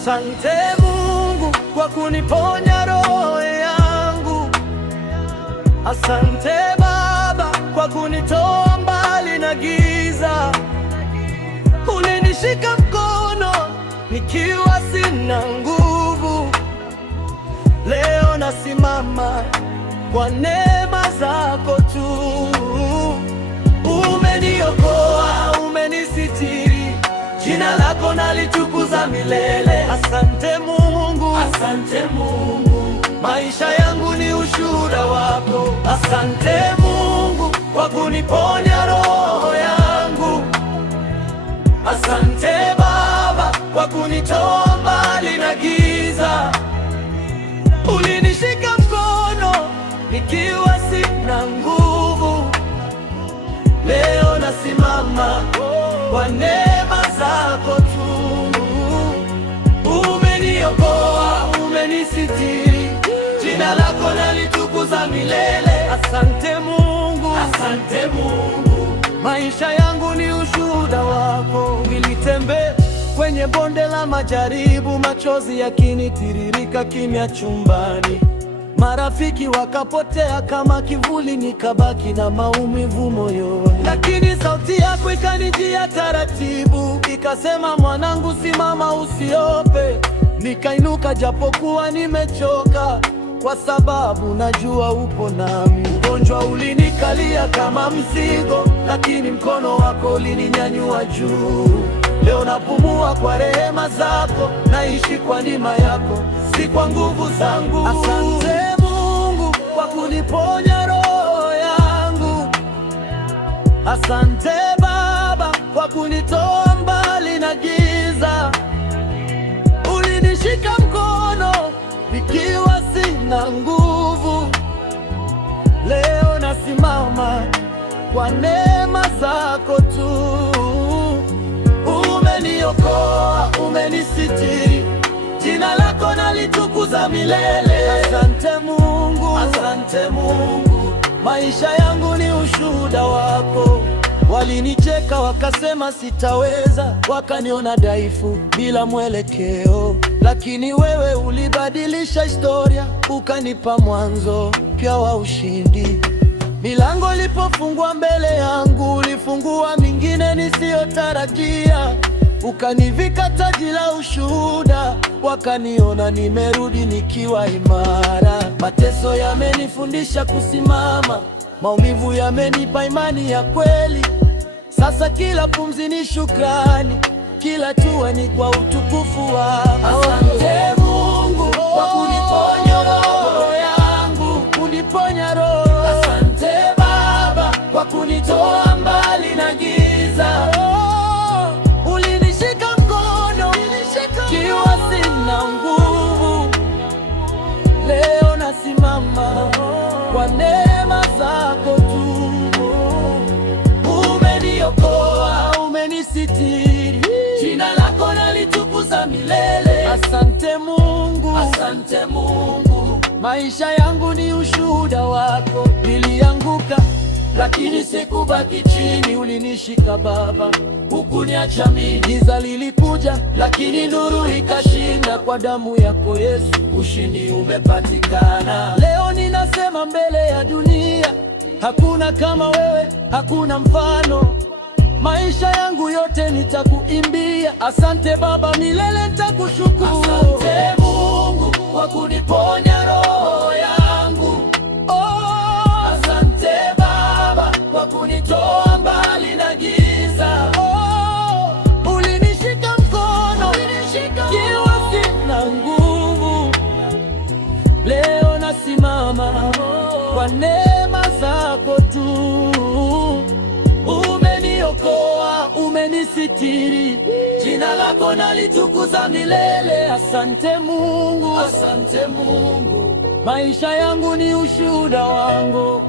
Asante Mungu kwa kuniponya roho yangu. Asante Baba kwa kunitoa mbali na giza. Ulinishika mkono nikiwa sina nguvu. Leo nasimama kwa neema zako tu. Umeniokoa, umenisitiri, jina lako nalitukuza milele. Asante Mungu, asante Mungu, maisha yangu ni ushuhuda wako. Asante Mungu kwa kuniponya roho yangu. Asante Baba kwa kunitoa mbali na giza. Ulinishika mkono nikiwa sina nguvu. Leo nasimama kwa neema zako tu. Umeniokoa, umenisitiri, jina lako nalitukuza milele. Asante Mungu, asante Mungu, maisha yangu ni ushuhuda wako. Nilitembea kwenye bonde la majaribu, machozi yakinitiririka kimya chumbani. Marafiki wakapotea kama kivuli, nikabaki na maumivu moyoni. Lakini sauti yako ikanijia taratibu, ikasema, mwanangu, simama, usiogope. Nikainuka japokuwa nimechoka, kwa sababu najua upo nami. Ugonjwa ulinikalia kama mzigo, lakini mkono wako ulininyanyua juu. Leo napumua kwa rehema zako, naishi kwa neema yako, si kwa nguvu zangu. Asante Mungu kwa kuniponya roho yangu. Asante Baba kwa kunitoa mbali na giza. Ulinishika mkono nikiwa sina nguvu. Leo nasimama kwa neema zako tu. Umeniokoa, umenisitiri, jina lako nalitukuza milele. Asante Mungu, asante Mungu, maisha yangu ni ushuhuda wako. Walinicheka wakasema sitaweza, wakaniona dhaifu bila mwelekeo, lakini wewe ulibadilisha historia, ukanipa mwanzo mpya wa ushindi. Milango ilipofungwa mbele yangu, ulifungua mingine nisiyotarajia. Ukanivika taji la ushuhuda, wakaniona nimerudi nikiwa imara. Mateso yamenifundisha kusimama, maumivu yamenipa imani ya kweli. Sasa kila pumzi ni shukrani, kila hatua ni kwa utukufu wako. Asante Mungu kwa kuniponya roho yangu, kuniponya roho. Asante Baba kwa kunitoa mbali na giza. Ulinishika mkono kiwa sina nguvu. Leo nasimama kwa neema zako tu. Umeniokoa, umenisitiri, jina lako nalitukuza milele. Asante Mungu, asante Mungu, maisha yangu ni ushuhuda wako. Nilianguka lakini sikubaki chini, ulinishika Baba, hukuniacha mimi. Giza lilikuja lakini nuru ikashinda. Kwa damu yako Yesu ushindi umepatikana. Leo ninasema mbele ya dunia, hakuna kama wewe, hakuna mfano. Maisha yangu yote nitakuimbia. Asante Baba, milele nitakushukuru. Asante Mungu kwa kuniponya roho yangu. Asante Baba kwa kunitoa mbali na giza. Ulinishika mkono kiwa sina nguvu. Leo nasimama kwa neema zako tu. Umeniokoa, umenisitiri, jina lako nalitukuza milele. Asante Mungu, asante Mungu, maisha yangu ni ushuhuda wangu.